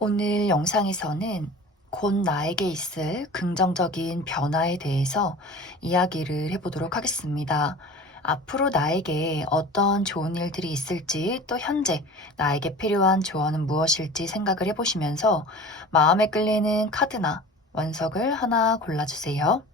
오늘 영상에서는 곧 나에게 있을 긍정적인 변화에 대해서 이야기를 해보도록 하겠습니다. 앞으로 나에게 어떤 좋은 일들이 있을지, 또 현재 나에게 필요한 조언은 무엇일지 생각을 해보시면서 마음에 끌리는 카드나 원석을 하나 골라주세요.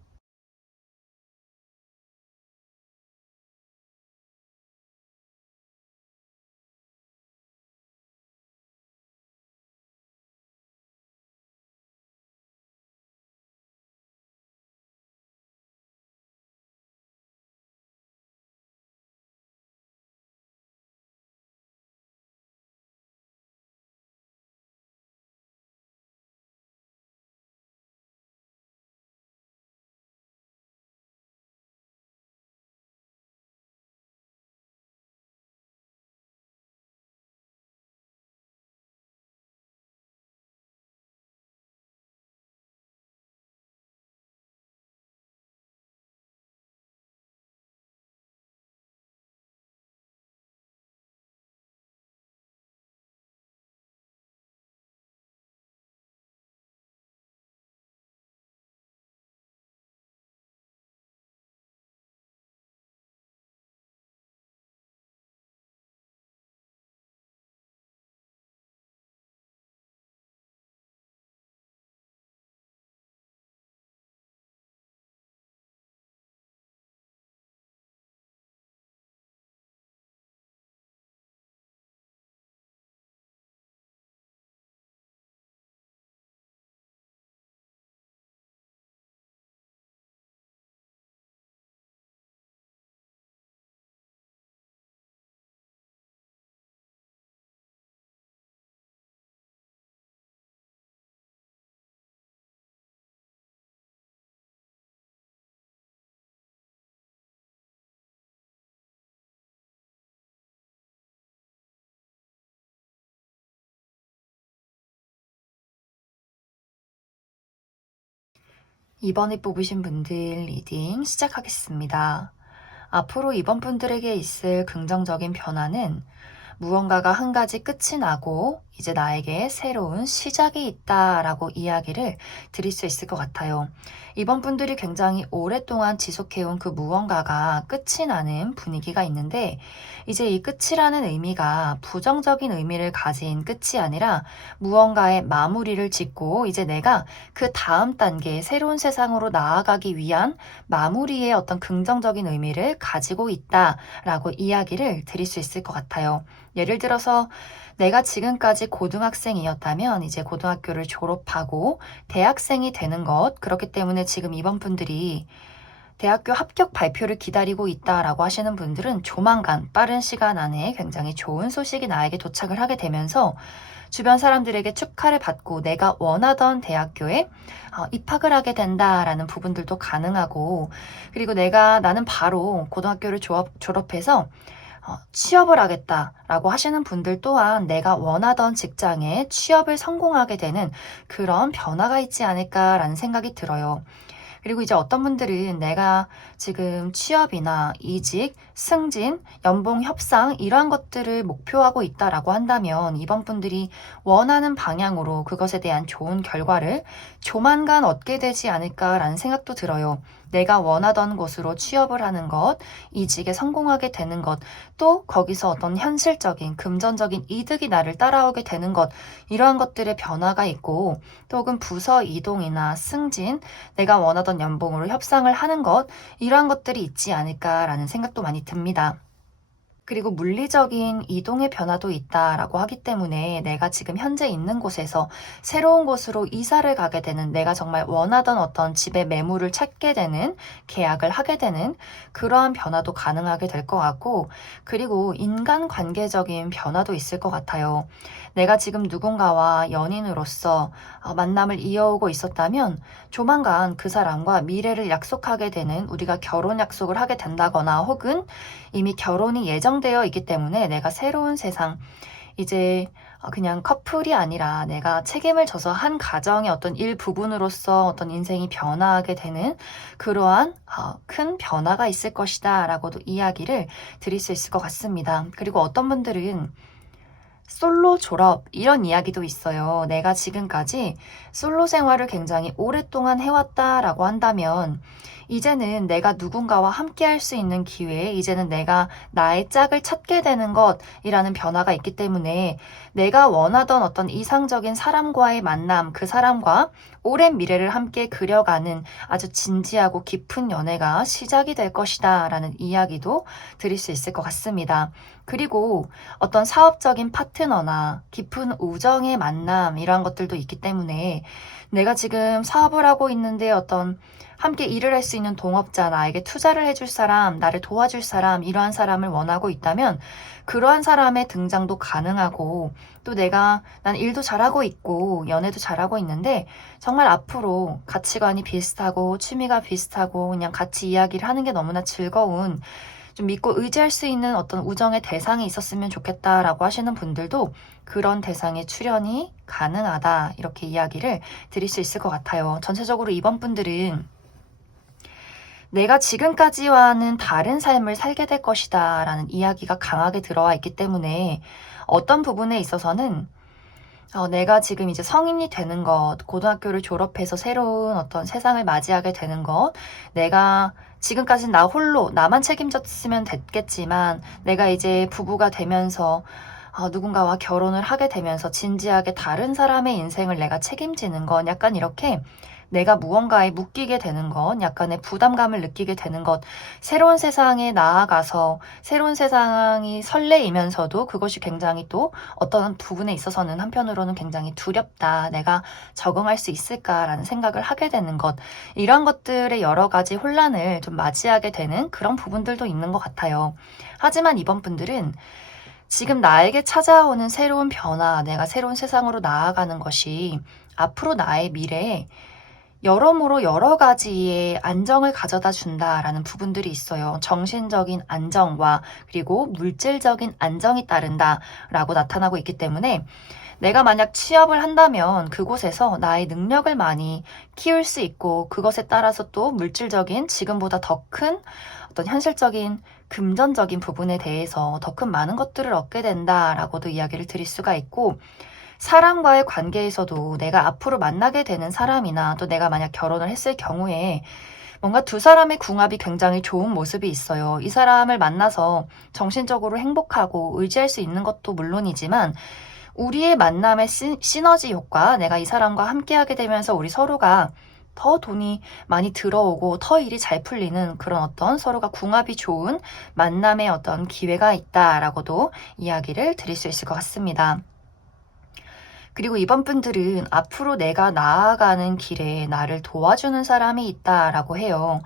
이번에 뽑으신 분들 리딩 시작하겠습니다. 앞으로 이번 분들에게 있을 긍정적인 변화는 무언가가 한 가지 끝이 나고 이제 나에게 새로운 시작이 있다라고 이야기를 드릴 수 있을 것 같아요. 이번 분들이 굉장히 오랫동안 지속해온 그 무언가가 끝이 나는 분위기가 있는데 이제 이 끝이라는 의미가 부정적인 의미를 가진 끝이 아니라 무언가의 마무리를 짓고 이제 내가 그 다음 단계 새로운 세상으로 나아가기 위한 마무리의 어떤 긍정적인 의미를 가지고 있다라고 이야기를 드릴 수 있을 것 같아요. 예를 들어서 내가 지금까지 고등학생이었다면 이제 고등학교를 졸업하고 대학생이 되는 것, 그렇기 때문에 지금 이번 분들이 대학교 합격 발표를 기다리고 있다라고 하시는 분들은 조만간 빠른 시간 안에 굉장히 좋은 소식이 나에게 도착을 하게 되면서 주변 사람들에게 축하를 받고 내가 원하던 대학교에 입학을 하게 된다라는 부분들도 가능하고, 그리고 나는 바로 고등학교를 졸업해서 취업을 하겠다라고 하시는 분들 또한 내가 원하던 직장에 취업을 성공하게 되는 그런 변화가 있지 않을까라는 생각이 들어요. 그리고 이제 어떤 분들은 내가 지금 취업이나 이직, 승진, 연봉 협상 이러한 것들을 목표하고 있다라고 한다면 이번 분들이 원하는 방향으로 그것에 대한 좋은 결과를 조만간 얻게 되지 않을까라는 생각도 들어요. 내가 원하던 곳으로 취업을 하는 것, 이직에 성공하게 되는 것, 또 거기서 어떤 현실적인 금전적인 이득이 나를 따라오게 되는 것, 이러한 것들의 변화가 있고, 또 혹은 부서 이동이나 승진, 내가 원하던 연봉으로 협상을 하는 것, 이러한 것들이 있지 않을까라는 생각도 많이 듭니다. 그리고 물리적인 이동의 변화도 있다라고 하기 때문에 내가 지금 현재 있는 곳에서 새로운 곳으로 이사를 가게 되는, 내가 정말 원하던 어떤 집의 매물을 찾게 되는, 계약을 하게 되는 그러한 변화도 가능하게 될 것 같고, 그리고 인간관계적인 변화도 있을 것 같아요. 내가 지금 누군가와 연인으로서 만남을 이어오고 있었다면 조만간 그 사람과 미래를 약속하게 되는, 우리가 결혼 약속을 하게 된다거나 혹은 이미 결혼이 예정되어 있기 때문에 내가 새로운 세상, 이제 그냥 커플이 아니라 내가 책임을 져서 한 가정의 어떤 일부분으로서 어떤 인생이 변화하게 되는 그러한 큰 변화가 있을 것이다 라고도 이야기를 드릴 수 있을 것 같습니다. 그리고 어떤 분들은 솔로 졸업 이런 이야기도 있어요. 내가 지금까지 솔로 생활을 굉장히 오랫동안 해왔다라고 한다면 이제는 내가 누군가와 함께 할 수 있는 기회에 이제는 내가 나의 짝을 찾게 되는 것이라는 변화가 있기 때문에 내가 원하던 어떤 이상적인 사람과의 만남, 그 사람과 오랜 미래를 함께 그려가는 아주 진지하고 깊은 연애가 시작이 될 것이다 라는 이야기도 드릴 수 있을 것 같습니다. 그리고 어떤 사업적인 파트너나 깊은 우정의 만남 이러한 것들도 있기 때문에 내가 지금 사업을 하고 있는데 어떤 함께 일을 할 수 있는 동업자, 나에게 투자를 해줄 사람, 나를 도와줄 사람, 이러한 사람을 원하고 있다면 그러한 사람의 등장도 가능하고 또 난 일도 잘하고 있고 연애도 잘하고 있는데 정말 앞으로 가치관이 비슷하고 취미가 비슷하고 그냥 같이 이야기를 하는 게 너무나 즐거운 좀 믿고 의지할 수 있는 어떤 우정의 대상이 있었으면 좋겠다라고 하시는 분들도 그런 대상의 출현이 가능하다 이렇게 이야기를 드릴 수 있을 것 같아요. 전체적으로 이번 분들은 내가 지금까지와는 다른 삶을 살게 될 것이다 라는 이야기가 강하게 들어와 있기 때문에 어떤 부분에 있어서는 내가 지금 이제 성인이 되는 것, 고등학교를 졸업해서 새로운 어떤 세상을 맞이하게 되는 것, 내가 지금까지 나 홀로 나만 책임졌으면 됐겠지만 내가 이제 부부가 되면서 누군가와 결혼을 하게 되면서 진지하게 다른 사람의 인생을 내가 책임지는 건 약간 이렇게 내가 무언가에 묶이게 되는 것, 약간의 부담감을 느끼게 되는 것, 새로운 세상에 나아가서 새로운 세상이 설레이면서도 그것이 굉장히 또 어떤 부분에 있어서는 한편으로는 굉장히 두렵다. 내가 적응할 수 있을까라는 생각을 하게 되는 것, 이런 것들의 여러 가지 혼란을 좀 맞이하게 되는 그런 부분들도 있는 것 같아요. 하지만 이번 분들은 지금 나에게 찾아오는 새로운 변화, 내가 새로운 세상으로 나아가는 것이 앞으로 나의 미래에 여러모로 여러 가지의 안정을 가져다 준다라는 부분들이 있어요. 정신적인 안정과 그리고 물질적인 안정이 따른다라고 나타나고 있기 때문에 내가 만약 취업을 한다면 그곳에서 나의 능력을 많이 키울 수 있고 그것에 따라서 또 물질적인 지금보다 더 큰 어떤 현실적인 금전적인 부분에 대해서 더 큰 많은 것들을 얻게 된다라고도 이야기를 드릴 수가 있고 사람과의 관계에서도 내가 앞으로 만나게 되는 사람이나 또 내가 만약 결혼을 했을 경우에 뭔가 두 사람의 궁합이 굉장히 좋은 모습이 있어요. 이 사람을 만나서 정신적으로 행복하고 의지할 수 있는 것도 물론이지만 우리의 만남의 시너지 효과, 내가 이 사람과 함께하게 되면서 우리 서로가 더 돈이 많이 들어오고 더 일이 잘 풀리는 그런 어떤 서로가 궁합이 좋은 만남의 어떤 기회가 있다라고도 이야기를 드릴 수 있을 것 같습니다. 그리고 이번 분들은 앞으로 내가 나아가는 길에 나를 도와주는 사람이 있다라고 해요.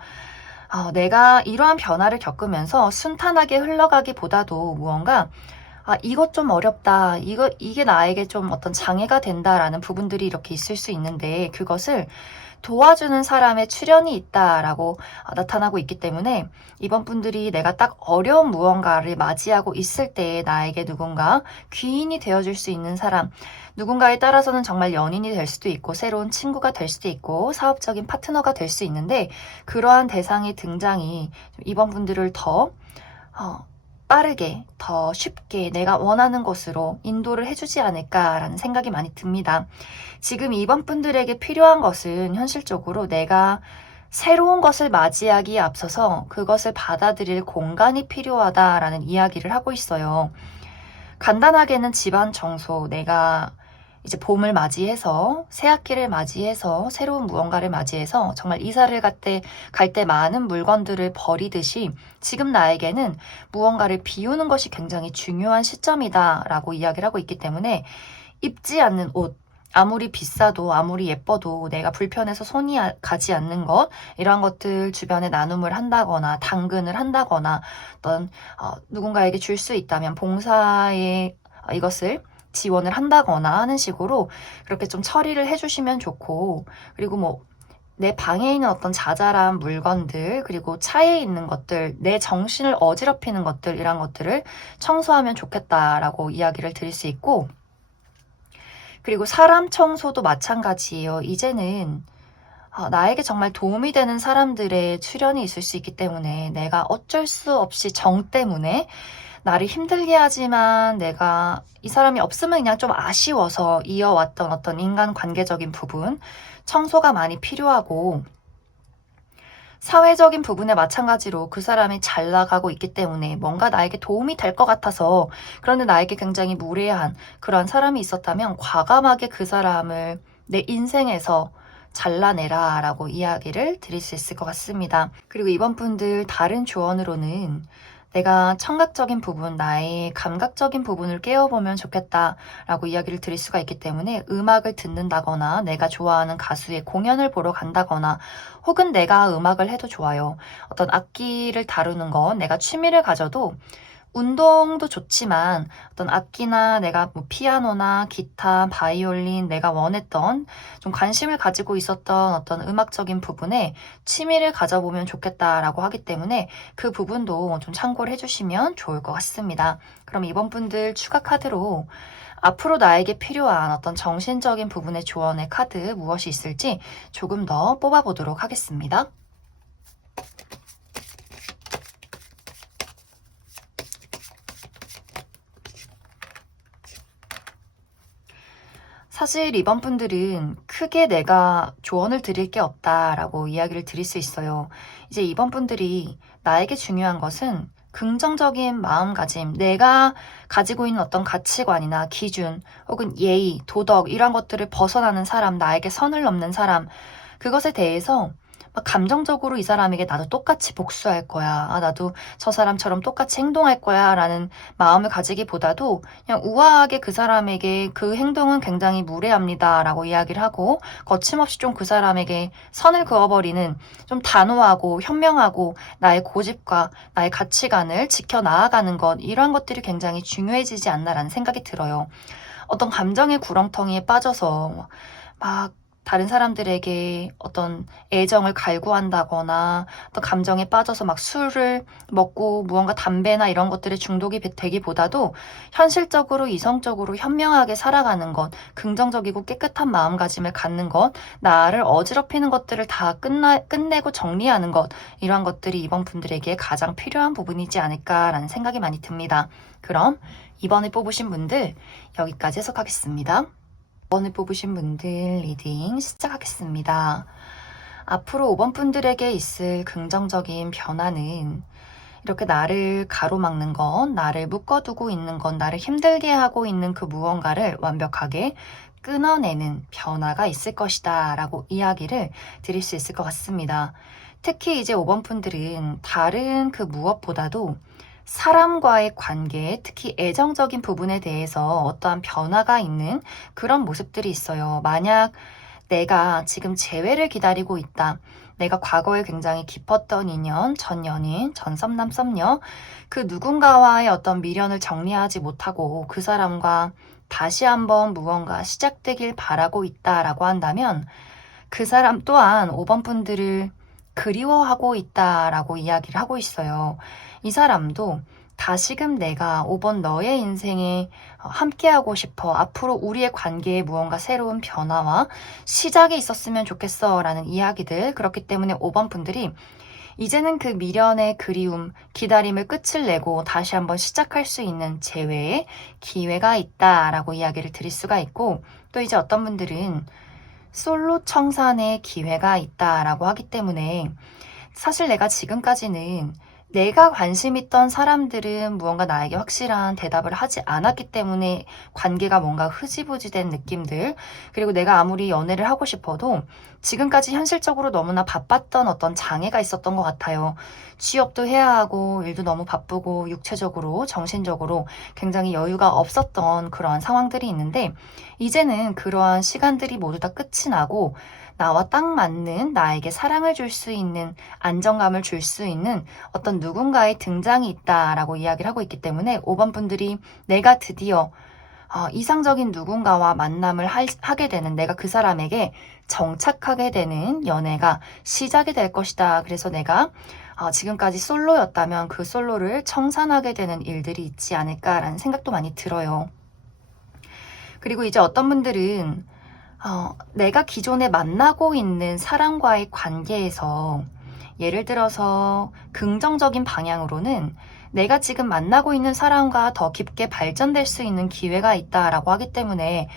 내가 이러한 변화를 겪으면서 순탄하게 흘러가기보다도 무언가 이것 좀 어렵다. 이게 나에게 좀 어떤 장애가 된다라는 부분들이 이렇게 있을 수 있는데 그것을 도와주는 사람의 출현이 있다라고 나타나고 있기 때문에 이번 분들이 내가 딱 어려운 무언가를 맞이하고 있을 때 나에게 누군가 귀인이 되어줄 수 있는 사람, 누군가에 따라서는 정말 연인이 될 수도 있고 새로운 친구가 될 수도 있고 사업적인 파트너가 될 수 있는데 그러한 대상의 등장이 이번 분들을 더 빠르게 더 쉽게 내가 원하는 곳으로 인도를 해주지 않을까라는 생각이 많이 듭니다. 지금 이번 분들에게 필요한 것은 현실적으로 내가 새로운 것을 맞이하기에 앞서서 그것을 받아들일 공간이 필요하다라는 이야기를 하고 있어요. 간단하게는 집안 청소, 내가 이제 봄을 맞이해서 새학기를 맞이해서 새로운 무언가를 맞이해서 정말 이사를 갈 때 많은 물건들을 버리듯이 지금 나에게는 무언가를 비우는 것이 굉장히 중요한 시점이다라고 이야기를 하고 있기 때문에 입지 않는 옷, 아무리 비싸도 아무리 예뻐도 내가 불편해서 손이 가지 않는 것 이러한 것들 주변에 나눔을 한다거나 당근을 한다거나 어떤 누군가에게 줄 수 있다면 봉사에 이것을 지원을 한다거나 하는 식으로 그렇게 좀 처리를 해주시면 좋고 그리고 내 방에 있는 어떤 자잘한 물건들 그리고 차에 있는 것들 내 정신을 어지럽히는 것들 이런 것들을 청소하면 좋겠다라고 이야기를 드릴 수 있고 그리고 사람 청소도 마찬가지예요. 이제는 나에게 정말 도움이 되는 사람들의 출현이 있을 수 있기 때문에 내가 어쩔 수 없이 정 때문에 나를 힘들게 하지만 내가 이 사람이 없으면 그냥 좀 아쉬워서 이어왔던 어떤 인간관계적인 부분, 청소가 많이 필요하고, 사회적인 부분에 마찬가지로 그 사람이 잘 나가고 있기 때문에 뭔가 나에게 도움이 될 것 같아서, 그런데 나에게 굉장히 무례한 그런 사람이 있었다면 과감하게 그 사람을 내 인생에서 잘라내라 라고 이야기를 드릴 수 있을 것 같습니다. 그리고 이번 분들 다른 조언으로는, 내가 청각적인 부분, 나의 감각적인 부분을 깨워보면 좋겠다라고 이야기를 드릴 수가 있기 때문에, 음악을 듣는다거나 내가 좋아하는 가수의 공연을 보러 간다거나, 혹은 내가 음악을 해도 좋아요. 어떤 악기를 다루는 건 내가 취미를 가져도, 운동도 좋지만 어떤 악기나 내가 뭐 피아노나 기타, 바이올린, 내가 원했던 좀 관심을 가지고 있었던 어떤 음악적인 부분에 취미를 가져보면 좋겠다라고 하기 때문에, 그 부분도 좀 참고를 해주시면 좋을 것 같습니다. 그럼 이번 분들 추가 카드로 앞으로 나에게 필요한 어떤 정신적인 부분의 조언의 카드 무엇이 있을지 조금 더 뽑아보도록 하겠습니다. 사실 이번 분들은 크게 내가 조언을 드릴 게 없다라고 이야기를 드릴 수 있어요. 이제 이번 분들이 나에게 중요한 것은 긍정적인 마음가짐, 내가 가지고 있는 어떤 가치관이나 기준, 혹은 예의, 도덕, 이런 것들을 벗어나는 사람, 나에게 선을 넘는 사람, 그것에 대해서 막 감정적으로 이 사람에게 나도 똑같이 복수할 거야, 나도 저 사람처럼 똑같이 행동할 거야 라는 마음을 가지기보다도, 그냥 우아하게 그 사람에게 그 행동은 굉장히 무례합니다 라고 이야기를 하고, 거침없이 좀 그 사람에게 선을 그어버리는, 좀 단호하고 현명하고 나의 고집과 나의 가치관을 지켜 나아가는 것, 이러한 것들이 굉장히 중요해지지 않나라는 생각이 들어요. 어떤 감정의 구렁텅이에 빠져서 막 다른 사람들에게 어떤 애정을 갈구한다거나, 어떤 감정에 빠져서 막 술을 먹고 무언가 담배나 이런 것들에 중독이 되기보다도, 현실적으로 이성적으로 현명하게 살아가는 것, 긍정적이고 깨끗한 마음가짐을 갖는 것, 나를 어지럽히는 것들을 다 끝내고 정리하는 것, 이러한 것들이 이번 분들에게 가장 필요한 부분이지 않을까라는 생각이 많이 듭니다. 그럼 이번에 뽑으신 분들 여기까지 해석하겠습니다. 이번에 뽑으신 분들 리딩 시작하겠습니다. 앞으로 5번 분들에게 있을 긍정적인 변화는, 이렇게 나를 가로막는 건, 나를 묶어두고 있는 건, 나를 힘들게 하고 있는 그 무언가를 완벽하게 끊어내는 변화가 있을 것이다 라고 이야기를 드릴 수 있을 것 같습니다. 특히 이제 5번 분들은 다른 그 무엇보다도 사람과의 관계, 특히 애정적인 부분에 대해서 어떠한 변화가 있는 그런 모습들이 있어요. 만약 내가 지금 재회를 기다리고 있다, 내가 과거에 굉장히 깊었던 인연, 전 연인, 전 썸남 썸녀, 그 누군가와의 어떤 미련을 정리하지 못하고 그 사람과 다시 한번 무언가 시작되길 바라고 있다라고 한다면, 그 사람 또한 5번 분들을 그리워하고 있다라고 이야기를 하고 있어요. 이 사람도 다시금 내가 5번 너의 인생에 함께하고 싶어, 앞으로 우리의 관계에 무언가 새로운 변화와 시작이 있었으면 좋겠어 라는 이야기들, 그렇기 때문에 5번 분들이 이제는 그 미련의 그리움, 기다림을 끝을 내고 다시 한번 시작할 수 있는 재회의 기회가 있다라고 이야기를 드릴 수가 있고, 또 이제 어떤 분들은 솔로 청산의 기회가 있다라고 하기 때문에, 사실 내가 지금까지는 내가 관심 있던 사람들은 무언가 나에게 확실한 대답을 하지 않았기 때문에 관계가 뭔가 흐지부지된 느낌들, 그리고 내가 아무리 연애를 하고 싶어도 지금까지 현실적으로 너무나 바빴던 어떤 장애가 있었던 것 같아요. 취업도 해야 하고 일도 너무 바쁘고 육체적으로 정신적으로 굉장히 여유가 없었던 그러한 상황들이 있는데, 이제는 그러한 시간들이 모두 다 끝이 나고 나와 딱 맞는, 나에게 사랑을 줄 수 있는, 안정감을 줄 수 있는 어떤 누군가의 등장이 있다라고 이야기를 하고 있기 때문에, 5번 분들이 내가 드디어 이상적인 누군가와 만남을 하게 되는, 내가 그 사람에게 정착하게 되는 연애가 시작이 될 것이다. 그래서 내가 지금까지 솔로였다면 그 솔로를 청산하게 되는 일들이 있지 않을까라는 생각도 많이 들어요. 그리고 이제 어떤 분들은 내가 기존에 만나고 있는 사람과의 관계에서, 예를 들어서 긍정적인 방향으로는 내가 지금 만나고 있는 사람과 더 깊게 발전될 수 있는 기회가 있다라고 하기 때문에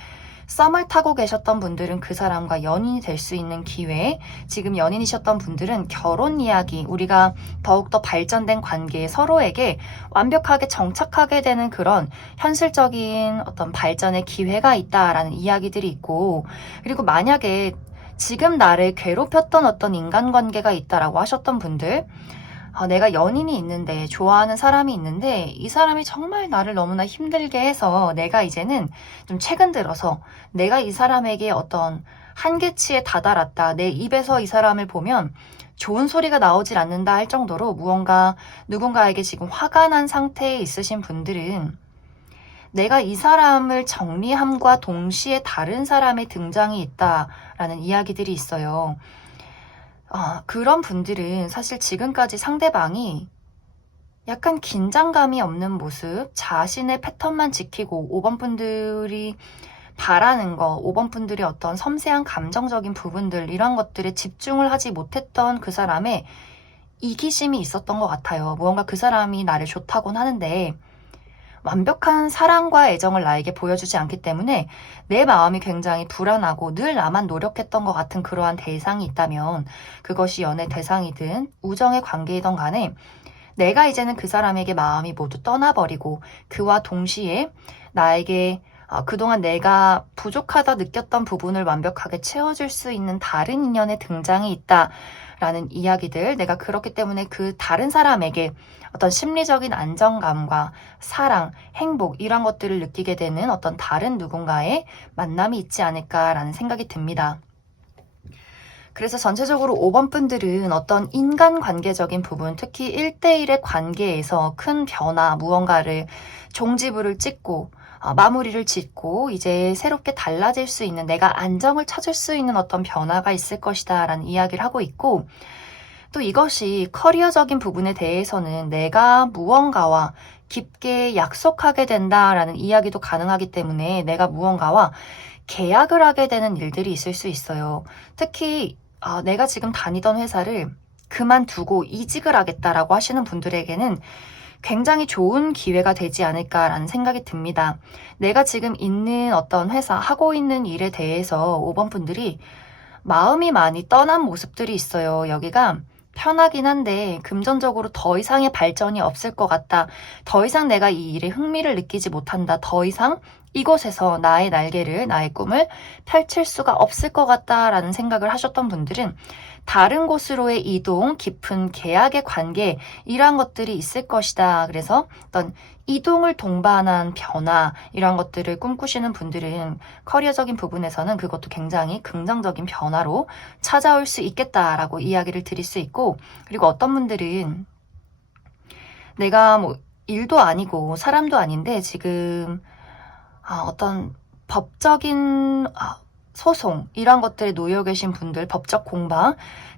썸을 타고 계셨던 분들은 그 사람과 연인이 될 수 있는 기회, 지금 연인이셨던 분들은 결혼 이야기, 우리가 더욱더 발전된 관계에 서로에게 완벽하게 정착하게 되는 그런 현실적인 어떤 발전의 기회가 있다라는 이야기들이 있고, 그리고 만약에 지금 나를 괴롭혔던 어떤 인간관계가 있다라고 하셨던 분들, 내가 연인이 있는데, 좋아하는 사람이 있는데, 이 사람이 정말 나를 너무나 힘들게 해서 내가 이제는 좀 최근 들어서 내가 이 사람에게 어떤 한계치에 다다랐다. 내 입에서 이 사람을 보면 좋은 소리가 나오질 않는다 할 정도로 무언가 누군가에게 지금 화가 난 상태에 있으신 분들은 내가 이 사람을 정리함과 동시에 다른 사람의 등장이 있다라는 이야기들이 있어요. 그런 분들은 사실 지금까지 상대방이 약간 긴장감이 없는 모습, 자신의 패턴만 지키고 5번 분들이 바라는 거, 5번 분들이 어떤 섬세한 감정적인 부분들, 이런 것들에 집중을 하지 못했던 그 사람의 이기심이 있었던 것 같아요. 무언가 그 사람이 나를 좋다곤 하는데 완벽한 사랑과 애정을 나에게 보여주지 않기 때문에 내 마음이 굉장히 불안하고 늘 나만 노력했던 것 같은 그러한 대상이 있다면, 그것이 연애 대상이든 우정의 관계이든 간에 내가 이제는 그 사람에게 마음이 모두 떠나버리고 그와 동시에 나에게 그동안 내가 부족하다 느꼈던 부분을 완벽하게 채워줄 수 있는 다른 인연의 등장이 있다라는 이야기들, 내가 그렇기 때문에 그 다른 사람에게 어떤 심리적인 안정감과 사랑, 행복, 이런 것들을 느끼게 되는 어떤 다른 누군가의 만남이 있지 않을까라는 생각이 듭니다. 그래서 전체적으로 5번 분들은 어떤 인간관계적인 부분, 특히 1대1의 관계에서 큰 변화, 무언가를 종지부를 찍고 마무리를 짓고 이제 새롭게 달라질 수 있는, 내가 안정을 찾을 수 있는 어떤 변화가 있을 것이다 라는 이야기를 하고 있고, 또 이것이 커리어적인 부분에 대해서는 내가 무언가와 깊게 약속하게 된다라는 이야기도 가능하기 때문에 내가 무언가와 계약을 하게 되는 일들이 있을 수 있어요. 특히 내가 지금 다니던 회사를 그만두고 이직을 하겠다라고 하시는 분들에게는 굉장히 좋은 기회가 되지 않을까라는 생각이 듭니다. 내가 지금 있는 어떤 회사, 하고 있는 일에 대해서 5번 분들이 마음이 많이 떠난 모습들이 있어요. 여기가 편하긴 한데 금전적으로 더 이상의 발전이 없을 것 같다. 더 이상 내가 이 일에 흥미를 느끼지 못한다. 더 이상 이곳에서 나의 날개를, 나의 꿈을 펼칠 수가 없을 것 같다라는 생각을 하셨던 분들은 다른 곳으로의 이동, 깊은 계약의 관계, 이러한 것들이 있을 것이다. 그래서 어떤 이동을 동반한 변화, 이러한 것들을 꿈꾸시는 분들은 커리어적인 부분에서는 그것도 굉장히 긍정적인 변화로 찾아올 수 있겠다라고 이야기를 드릴 수 있고, 그리고 어떤 분들은 내가 뭐 일도 아니고 사람도 아닌데 지금 어떤 법적인 소송, 이런 것들에 놓여 계신 분들, 법적 공방,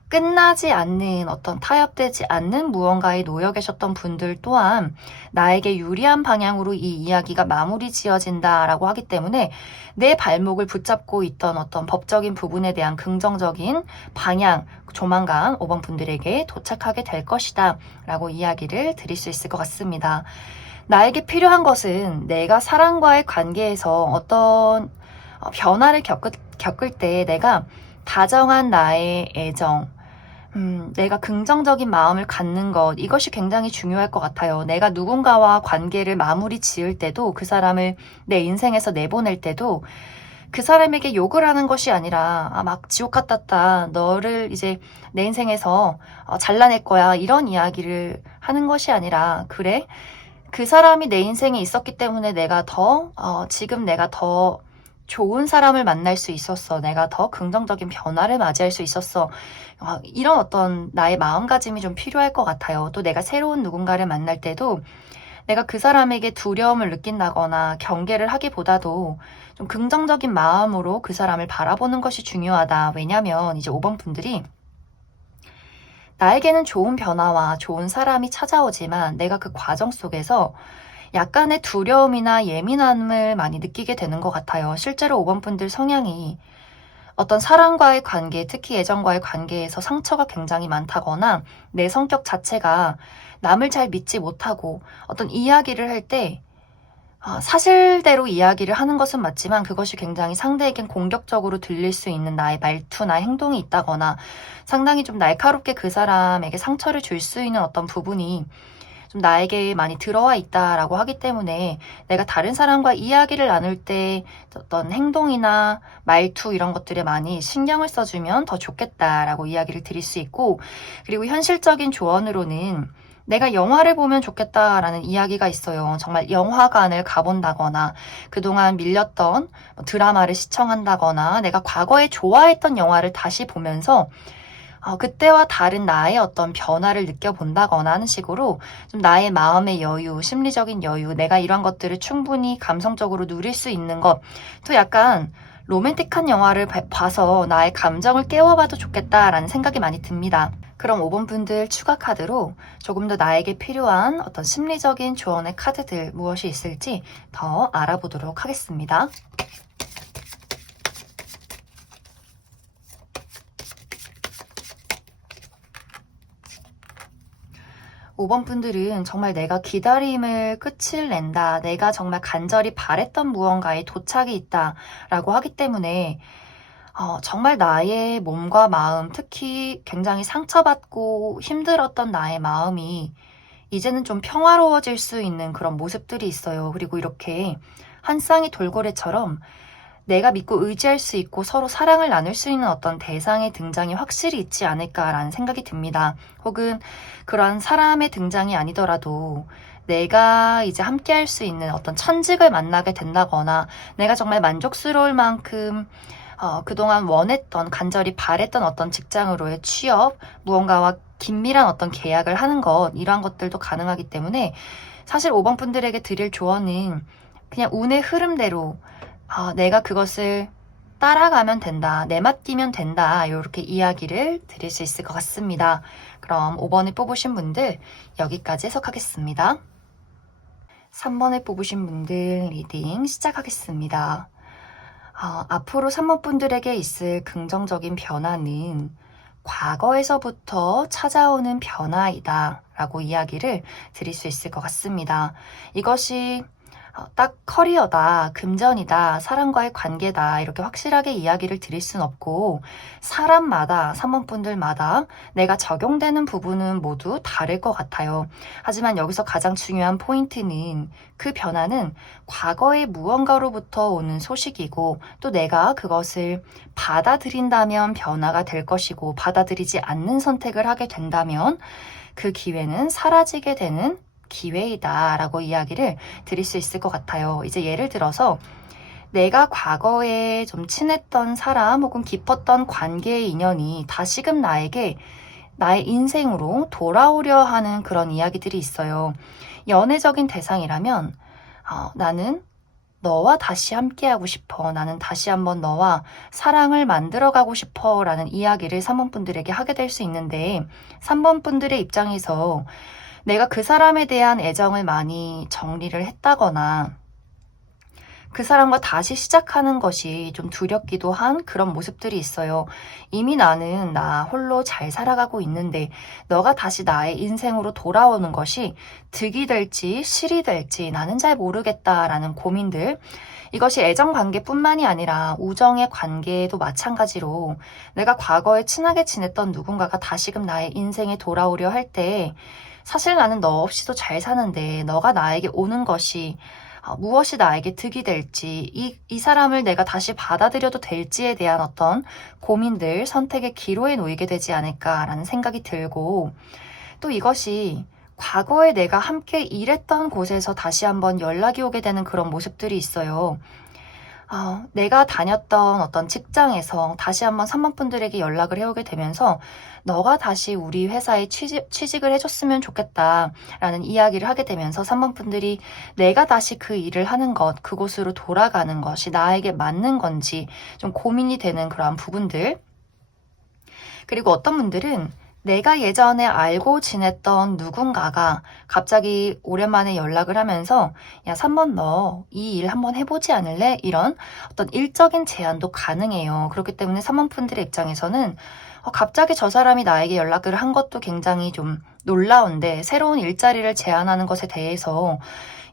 끝나지 않는 어떤 타협되지 않는 무언가에 놓여 계셨던 분들 또한 나에게 유리한 방향으로 이 이야기가 마무리 지어진다라고 하기 때문에 내 발목을 붙잡고 있던 어떤 법적인 부분에 대한 긍정적인 방향, 조만간 5번 분들에게 도착하게 될 것이다 라고 이야기를 드릴 수 있을 것 같습니다. 나에게 필요한 것은 내가 사랑과의 관계에서 어떤 변화를 겪을 때 내가 다정한 나의 애정, 내가 긍정적인 마음을 갖는 것, 이것이 굉장히 중요할 것 같아요. 내가 누군가와 관계를 마무리 지을 때도, 그 사람을 내 인생에서 내보낼 때도 그 사람에게 욕을 하는 것이 아니라 막 지옥 같았다, 너를 이제 내 인생에서 잘라낼 거야, 이런 이야기를 하는 것이 아니라, 그래? 그 사람이 내 인생에 있었기 때문에 내가 지금 내가 더 좋은 사람을 만날 수 있었어. 내가 더 긍정적인 변화를 맞이할 수 있었어. 이런 어떤 나의 마음가짐이 좀 필요할 것 같아요. 또 내가 새로운 누군가를 만날 때도 내가 그 사람에게 두려움을 느낀다거나 경계를 하기보다도 좀 긍정적인 마음으로 그 사람을 바라보는 것이 중요하다. 왜냐면 이제 5번 분들이 나에게는 좋은 변화와 좋은 사람이 찾아오지만 내가 그 과정 속에서 약간의 두려움이나 예민함을 많이 느끼게 되는 것 같아요. 실제로 5번 분들 성향이 어떤 사람과의 관계, 특히 애정과의 관계에서 상처가 굉장히 많다거나 내 성격 자체가 남을 잘 믿지 못하고 어떤 이야기를 할 때 사실대로 이야기를 하는 것은 맞지만 그것이 굉장히 상대에겐 공격적으로 들릴 수 있는 나의 말투나 행동이 있다거나 상당히 좀 날카롭게 그 사람에게 상처를 줄 수 있는 어떤 부분이 좀 나에게 많이 들어와 있다라고 하기 때문에 내가 다른 사람과 이야기를 나눌 때 어떤 행동이나 말투 이런 것들에 많이 신경을 써주면 더 좋겠다라고 이야기를 드릴 수 있고, 그리고 현실적인 조언으로는 내가 영화를 보면 좋겠다라는 이야기가 있어요. 정말 영화관을 가본다거나 그동안 밀렸던 드라마를 시청한다거나 내가 과거에 좋아했던 영화를 다시 보면서 그때와 다른 나의 어떤 변화를 느껴본다거나 하는 식으로 좀 나의 마음의 여유, 심리적인 여유, 내가 이런 것들을 충분히 감성적으로 누릴 수 있는 것, 또 약간 로맨틱한 영화를 봐서 나의 감정을 깨워봐도 좋겠다라는 생각이 많이 듭니다. 그럼 5번 분들 추가 카드로 조금 더 나에게 필요한 어떤 심리적인 조언의 카드들 무엇이 있을지 더 알아보도록 하겠습니다. 5번 분들은 정말 내가 기다림을 끝을 낸다, 내가 정말 간절히 바랬던 무언가에 도착이 있다 라고 하기 때문에 정말 나의 몸과 마음, 특히 굉장히 상처받고 힘들었던 나의 마음이 이제는 좀 평화로워질 수 있는 그런 모습들이 있어요. 그리고 이렇게 한 쌍의 돌고래처럼 내가 믿고 의지할 수 있고 서로 사랑을 나눌 수 있는 어떤 대상의 등장이 확실히 있지 않을까라는 생각이 듭니다. 혹은 그런 사람의 등장이 아니더라도 내가 이제 함께 할 수 있는 어떤 천직을 만나게 된다거나 내가 정말 만족스러울 만큼 그동안 원했던, 간절히 바랬던 어떤 직장으로의 취업, 무언가와 긴밀한 어떤 계약을 하는 것, 이러한 것들도 가능하기 때문에 사실 5번 분들에게 드릴 조언은 그냥 운의 흐름대로 내가 그것을 따라가면 된다, 내맡기면 된다, 이렇게 이야기를 드릴 수 있을 것 같습니다. 그럼 5번을 뽑으신 분들 여기까지 해석하겠습니다. 3번을 뽑으신 분들 리딩 시작하겠습니다. 앞으로 3번 분들에게 있을 긍정적인 변화는 과거에서부터 찾아오는 변화이다 라고 이야기를 드릴 수 있을 것 같습니다. 이것이 딱 커리어다, 금전이다, 사람과의 관계다 이렇게 확실하게 이야기를 드릴 순 없고 사람마다, 3번 분들마다 내가 적용되는 부분은 모두 다를 것 같아요. 하지만 여기서 가장 중요한 포인트는 그 변화는 과거의 무언가로부터 오는 소식이고 또 내가 그것을 받아들인다면 변화가 될 것이고 받아들이지 않는 선택을 하게 된다면 그 기회는 사라지게 되는 기회이다 라고 이야기를 드릴 수 있을 것 같아요. 이제 예를 들어서 내가 과거에 좀 친했던 사람 혹은 깊었던 관계의 인연이 다시금 나에게 나의 인생으로 돌아오려 하는 그런 이야기들이 있어요. 연애적인 대상이라면 나는 너와 다시 함께하고 싶어. 나는 다시 한번 너와 사랑을 만들어가고 싶어 라는 이야기를 3번 분들에게 하게 될 수 있는데 3번 분들의 입장에서 내가 그 사람에 대한 애정을 많이 정리를 했다거나 그 사람과 다시 시작하는 것이 좀 두렵기도 한 그런 모습들이 있어요. 이미 나는 나 홀로 잘 살아가고 있는데 너가 다시 나의 인생으로 돌아오는 것이 득이 될지 실이 될지 나는 잘 모르겠다라는 고민들, 이것이 애정 관계뿐만이 아니라 우정의 관계도 마찬가지로 내가 과거에 친하게 지냈던 누군가가 다시금 나의 인생에 돌아오려 할 때 사실 나는 너 없이도 잘 사는데 너가 나에게 오는 것이 무엇이 나에게 득이 될지, 이 사람을 내가 다시 받아들여도 될지에 대한 어떤 고민들, 선택의 기로에 놓이게 되지 않을까라는 생각이 들고, 또 이것이 과거에 내가 함께 일했던 곳에서 다시 한번 연락이 오게 되는 그런 모습들이 있어요. 내가 다녔던 어떤 직장에서 다시 한번 3번 분들에게 연락을 해오게 되면서 너가 다시 우리 회사에 취직을 해줬으면 좋겠다라는 이야기를 하게 되면서 3번 분들이 내가 다시 그 일을 하는 것, 그곳으로 돌아가는 것이 나에게 맞는 건지 좀 고민이 되는 그러한 부분들. 그리고 어떤 분들은 내가 예전에 알고 지냈던 누군가가 갑자기 오랜만에 연락을 하면서 야, 3번 너 이 일 한번 해보지 않을래? 이런 어떤 일적인 제안도 가능해요. 그렇기 때문에 3번 분들의 입장에서는 갑자기 저 사람이 나에게 연락을 한 것도 굉장히 좀 놀라운데 새로운 일자리를 제안하는 것에 대해서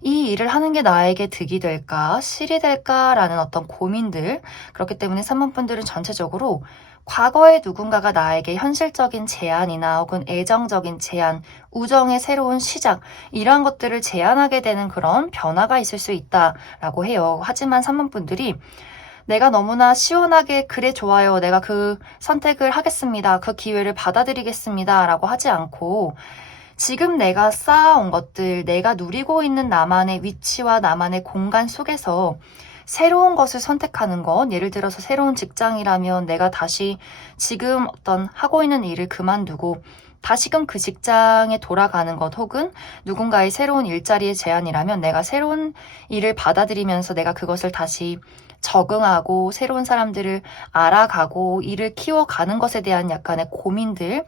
이 일을 하는 게 나에게 득이 될까, 실이 될까라는 어떤 고민들. 그렇기 때문에 3번 분들은 전체적으로 과거에 누군가가 나에게 현실적인 제안이나 혹은 애정적인 제안, 우정의 새로운 시작, 이러한 것들을 제안하게 되는 그런 변화가 있을 수 있다라고 해요. 하지만 3번 분들이 내가 너무나 시원하게 그래 좋아요. 내가 그 선택을 하겠습니다. 그 기회를 받아들이겠습니다. 라고 하지 않고 지금 내가 쌓아온 것들, 내가 누리고 있는 나만의 위치와 나만의 공간 속에서 새로운 것을 선택하는 것, 예를 들어서 새로운 직장이라면 내가 다시 지금 어떤 하고 있는 일을 그만두고 다시금 그 직장에 돌아가는 것, 혹은 누군가의 새로운 일자리의 제안이라면 내가 새로운 일을 받아들이면서 내가 그것을 다시 적응하고 새로운 사람들을 알아가고 일을 키워가는 것에 대한 약간의 고민들,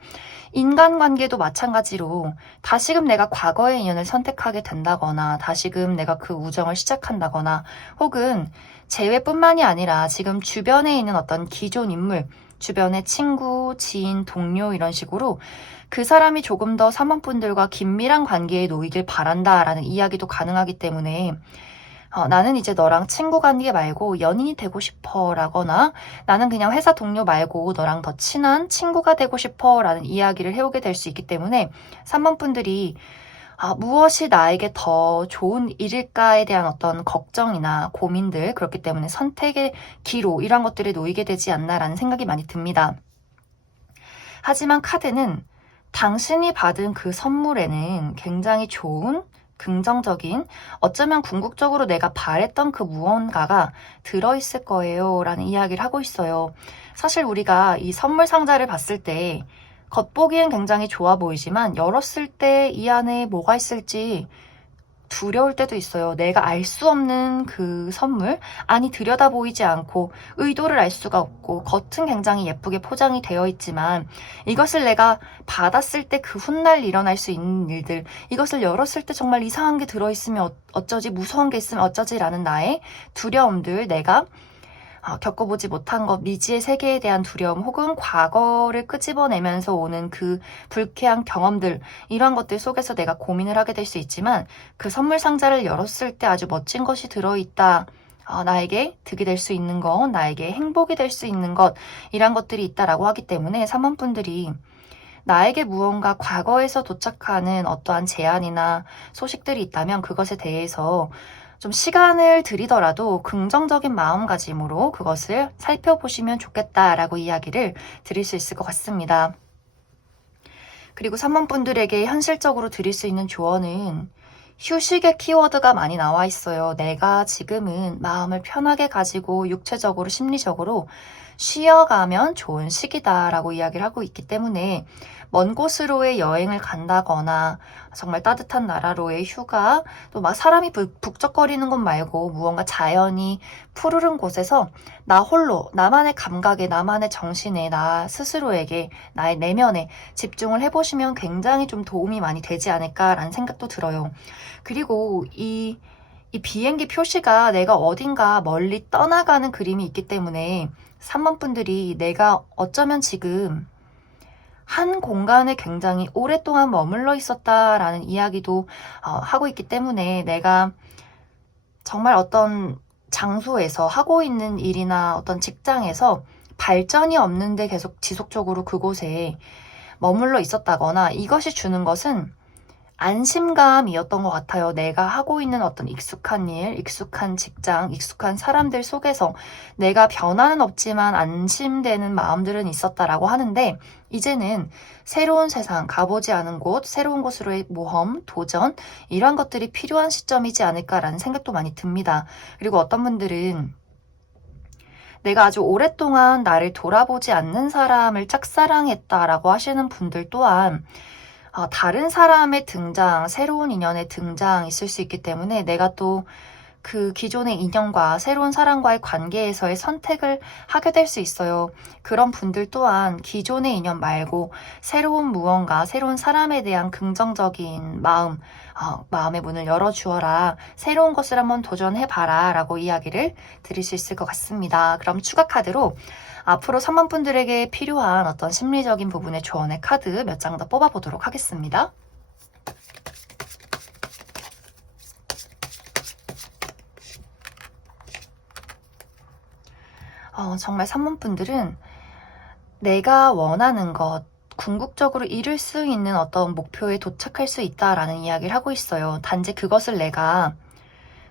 인간관계도 마찬가지로 다시금 내가 과거의 인연을 선택하게 된다거나 다시금 내가 그 우정을 시작한다거나 혹은 재회뿐만이 아니라 지금 주변에 있는 어떤 기존 인물, 주변의 친구, 지인, 동료 이런 식으로 그 사람이 조금 더 사모분들과 긴밀한 관계에 놓이길 바란다라는 이야기도 가능하기 때문에 나는 이제 너랑 친구 관계 말고 연인이 되고 싶어 라거나 나는 그냥 회사 동료 말고 너랑 더 친한 친구가 되고 싶어 라는 이야기를 해오게 될 수 있기 때문에 3번 분들이 무엇이 나에게 더 좋은 일일까에 대한 어떤 걱정이나 고민들, 그렇기 때문에 선택의 기로 이런 것들에 놓이게 되지 않나라는 생각이 많이 듭니다. 하지만 카드는 당신이 받은 그 선물에는 굉장히 좋은 긍정적인, 어쩌면 궁극적으로 내가 바랬던 그 무언가가 들어있을 거예요 라는 이야기를 하고 있어요. 사실 우리가 이 선물 상자를 봤을 때 겉보기엔 굉장히 좋아 보이지만 열었을 때 이 안에 뭐가 있을지 두려울 때도 있어요. 내가 알 수 없는 그 선물, 안이 들여다 보이지 않고 의도를 알 수가 없고 겉은 굉장히 예쁘게 포장이 되어 있지만 이것을 내가 받았을 때 그 훗날 일어날 수 있는 일들, 이것을 열었을 때 정말 이상한 게 들어있으면 어쩌지, 무서운 게 있으면 어쩌지라는 나의 두려움들, 내가 겪어보지 못한 것, 미지의 세계에 대한 두려움 혹은 과거를 끄집어내면서 오는 그 불쾌한 경험들, 이러한 것들 속에서 내가 고민을 하게 될 수 있지만 그 선물 상자를 열었을 때 아주 멋진 것이 들어있다. 나에게 득이 될 수 있는 것, 나에게 행복이 될 수 있는 것, 이런 것들이 있다라고 하기 때문에 3번분들이 나에게 무언가 과거에서 도착하는 어떠한 제안이나 소식들이 있다면 그것에 대해서 좀 시간을 들이더라도 긍정적인 마음가짐으로 그것을 살펴보시면 좋겠다라고 이야기를 드릴 수 있을 것 같습니다. 그리고 3번 분들에게 현실적으로 드릴 수 있는 조언은 휴식의 키워드가 많이 나와 있어요. 내가 지금은 마음을 편하게 가지고 육체적으로, 심리적으로 쉬어가면 좋은 시기다라고 이야기를 하고 있기 때문에 먼 곳으로의 여행을 간다거나 정말 따뜻한 나라로의 휴가, 또 막 사람이 북적거리는 곳 말고 무언가 자연이 푸르른 곳에서 나 홀로, 나만의 감각에, 나만의 정신에, 나 스스로에게, 나의 내면에 집중을 해보시면 굉장히 좀 도움이 많이 되지 않을까라는 생각도 들어요. 그리고 이 비행기 표시가 내가 어딘가 멀리 떠나가는 그림이 있기 때문에 3번 분들이 내가 어쩌면 지금 한 공간에 굉장히 오랫동안 머물러 있었다라는 이야기도 하고 있기 때문에 내가 정말 어떤 장소에서 하고 있는 일이나 어떤 직장에서 발전이 없는데 계속 지속적으로 그곳에 머물러 있었다거나 이것이 주는 것은 안심감이었던 것 같아요. 내가 하고 있는 어떤 익숙한 일, 익숙한 직장, 익숙한 사람들 속에서 내가 변화는 없지만 안심되는 마음들은 있었다라고 하는데 이제는 새로운 세상, 가보지 않은 곳, 새로운 곳으로의 모험, 도전 이러한 것들이 필요한 시점이지 않을까라는 생각도 많이 듭니다. 그리고 어떤 분들은 내가 아주 오랫동안 나를 돌아보지 않는 사람을 짝사랑했다라고 하시는 분들 또한 다른 사람의 등장, 새로운 인연의 등장 있을 수 있기 때문에 내가 또 그 기존의 인연과 새로운 사람과의 관계에서의 선택을 하게 될 수 있어요. 그런 분들 또한 기존의 인연 말고 새로운 무언가, 새로운 사람에 대한 긍정적인 마음의 문을 열어주어라. 새로운 것을 한번 도전해봐라. 라고 이야기를 드릴 수 있을 것 같습니다. 그럼 추가 카드로 앞으로 3번 분들에게 필요한 어떤 심리적인 부분의 조언의 카드 몇 장 더 뽑아보도록 하겠습니다. 정말 3번 분들은 내가 원하는 것, 궁극적으로 이룰 수 있는 어떤 목표에 도착할 수 있다라는 이야기를 하고 있어요. 단지 그것을 내가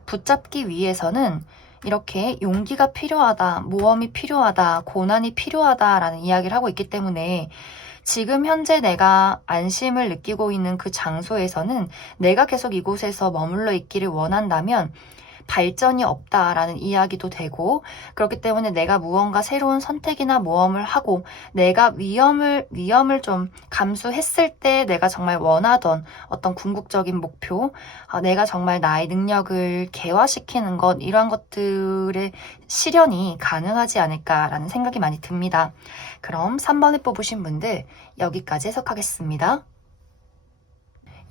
붙잡기 위해서는 이렇게 용기가 필요하다, 모험이 필요하다, 고난이 필요하다라는 이야기를 하고 있기 때문에 지금 현재 내가 안심을 느끼고 있는 그 장소에서는 내가 계속 이곳에서 머물러 있기를 원한다면 발전이 없다라는 이야기도 되고, 그렇기 때문에 내가 무언가 새로운 선택이나 모험을 하고 내가 위험을 좀 감수했을 때 내가 정말 원하던 어떤 궁극적인 목표, 내가 정말 나의 능력을 개화시키는 것, 이러한 것들의 실현이 가능하지 않을까라는 생각이 많이 듭니다. 그럼 3번을 뽑으신 분들 여기까지 해석하겠습니다.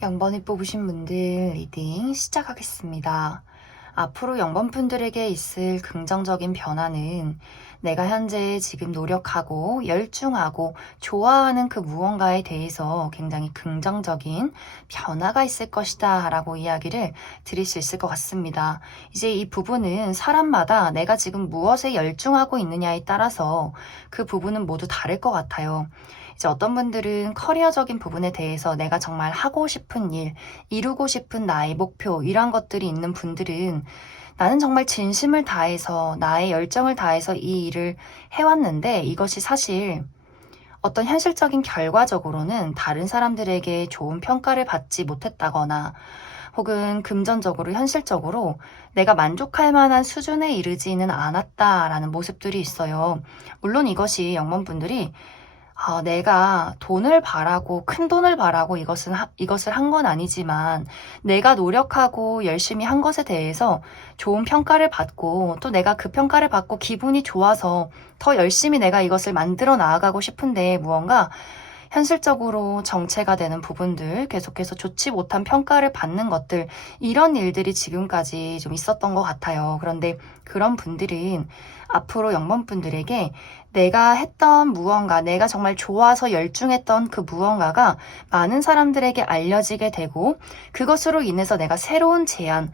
0번을 뽑으신 분들 리딩 시작하겠습니다. 앞으로 0번 분들에게 있을 긍정적인 변화는 내가 현재 지금 노력하고 열중하고 좋아하는 그 무언가에 대해서 굉장히 긍정적인 변화가 있을 것이다 라고 이야기를 드릴 수 있을 것 같습니다. 이제 이 부분은 사람마다 내가 지금 무엇에 열중하고 있느냐에 따라서 그 부분은 모두 다를 것 같아요. 이제 어떤 분들은 커리어적인 부분에 대해서 내가 정말 하고 싶은 일, 이루고 싶은 나의 목표, 이런 것들이 있는 분들은 나는 정말 진심을 다해서 나의 열정을 다해서 이 일을 해왔는데 이것이 사실 어떤 현실적인 결과적으로는 다른 사람들에게 좋은 평가를 받지 못했다거나 혹은 금전적으로 현실적으로 내가 만족할 만한 수준에 이르지는 않았다라는 모습들이 있어요. 물론 이것이 영문분들이 내가 돈을 바라고 큰 돈을 바라고 이것을 한 건 아니지만 내가 노력하고 열심히 한 것에 대해서 좋은 평가를 받고 또 내가 그 평가를 받고 기분이 좋아서 더 열심히 내가 이것을 만들어 나아가고 싶은데 무언가 현실적으로 정체가 되는 부분들, 계속해서 좋지 못한 평가를 받는 것들, 이런 일들이 지금까지 좀 있었던 것 같아요. 그런데 그런 분들은 앞으로 0번 분들에게 내가 했던 무언가, 내가 정말 좋아서 열중했던 그 무언가가 많은 사람들에게 알려지게 되고 그것으로 인해서 내가 새로운 제안,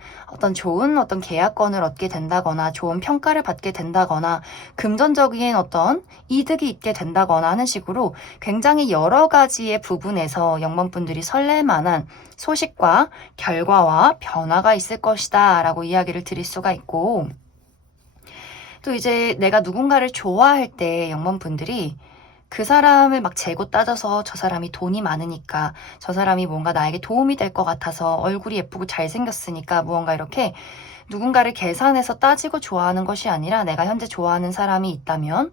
좋은 계약권을 얻게 된다거나 좋은 평가를 받게 된다거나 금전적인 어떤 이득이 있게 된다거나 하는 식으로 굉장히 여러 가지의 부분에서 0번 분들이 설렐 만한 소식과 결과와 변화가 있을 것이다 라고 이야기를 드릴 수가 있고, 또 이제 내가 누군가를 좋아할 때 0번 분들이 그 사람을 막 재고 따져서 저 사람이 돈이 많으니까, 저 사람이 뭔가 나에게 도움이 될 것 같아서, 얼굴이 예쁘고 잘생겼으니까 무언가 이렇게 누군가를 계산해서 따지고 좋아하는 것이 아니라 내가 현재 좋아하는 사람이 있다면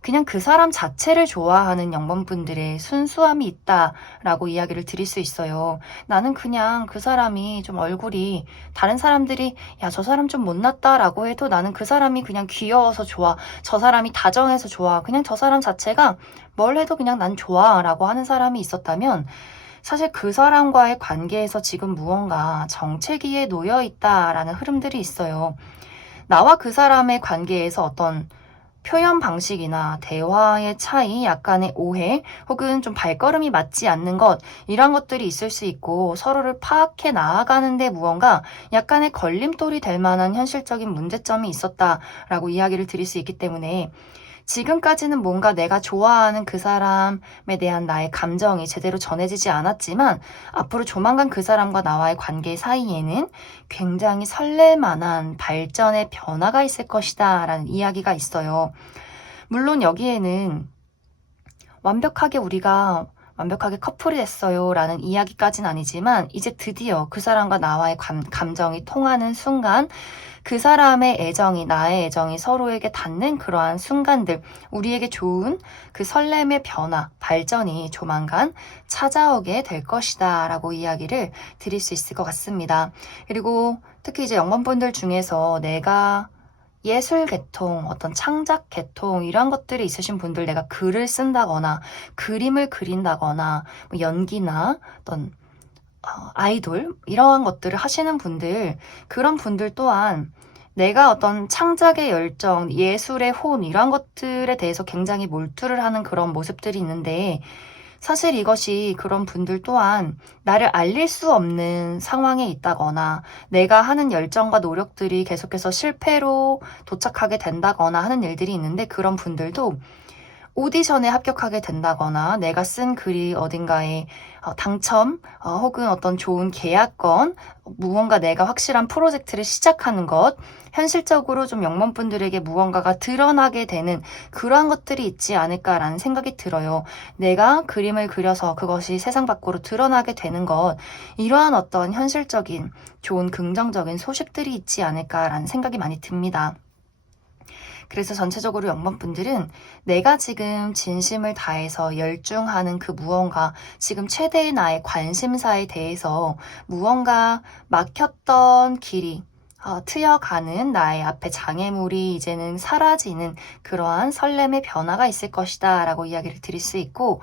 그냥 그 사람 자체를 좋아하는 0번 분들의 순수함이 있다라고 이야기를 드릴 수 있어요. 나는 그냥 그 사람이 좀 얼굴이 다른 사람들이 야, 저 사람 좀 못났다라고 해도 나는 그 사람이 그냥 귀여워서 좋아. 저 사람이 다정해서 좋아. 그냥 저 사람 자체가 뭘 해도 그냥 난 좋아라고 하는 사람이 있었다면 사실 그 사람과의 관계에서 지금 무언가 정체기에 놓여 있다라는 흐름들이 있어요. 나와 그 사람의 관계에서 어떤 표현 방식이나 대화의 차이, 약간의 오해, 혹은 좀 발걸음이 맞지 않는 것, 이런 것들이 있을 수 있고 서로를 파악해 나아가는데 무언가 약간의 걸림돌이 될 만한 현실적인 문제점이 있었다라고 이야기를 드릴 수 있기 때문에 지금까지는 뭔가 내가 좋아하는 그 사람에 대한 나의 감정이 제대로 전해지지 않았지만 앞으로 조만간 그 사람과 나와의 관계 사이에는 굉장히 설렐 만한 발전의 변화가 있을 것이다 라는 이야기가 있어요. 물론 여기에는 완벽하게 우리가 완벽하게 커플이 됐어요 라는 이야기까지는 아니지만 이제 드디어 그 사람과 나와의 감정이 통하는 순간, 그 사람의 애정이, 나의 애정이 서로에게 닿는 그러한 순간들, 우리에게 좋은 그 설렘의 변화, 발전이 조만간 찾아오게 될 것이다 라고 이야기를 드릴 수 있을 것 같습니다. 그리고 특히 이제 영범분들 중에서 내가 예술 계통, 어떤 창작 계통 이런 것들이 있으신 분들, 내가 글을 쓴다거나 그림을 그린다거나 뭐 연기나 어떤 아이돌 이러한 것들을 하시는 분들, 그런 분들 또한 내가 어떤 창작의 열정, 예술의 혼 이런 것들에 대해서 굉장히 몰두를 하는 그런 모습들이 있는데, 사실 이것이 그런 분들 또한 나를 알릴 수 없는 상황에 있다거나 내가 하는 열정과 노력들이 계속해서 실패로 도착하게 된다거나 하는 일들이 있는데, 그런 분들도 오디션에 합격하게 된다거나 내가 쓴 글이 어딘가에 당첨 혹은 어떤 좋은 계약건, 무언가 내가 확실한 프로젝트를 시작하는 것, 현실적으로 좀 영범분들에게 무언가가 드러나게 되는 그러한 것들이 있지 않을까라는 생각이 들어요. 내가 그림을 그려서 그것이 세상 밖으로 드러나게 되는 것, 이러한 어떤 현실적인 좋은 긍정적인 소식들이 있지 않을까라는 생각이 많이 듭니다. 그래서 전체적으로 영범분들은 내가 지금 진심을 다해서 열중하는 그 무언가, 지금 최대의 나의 관심사에 대해서 무언가 막혔던 길이 트여가는 나의 앞에 장애물이 이제는 사라지는 그러한 설렘의 변화가 있을 것이다 라고 이야기를 드릴 수 있고,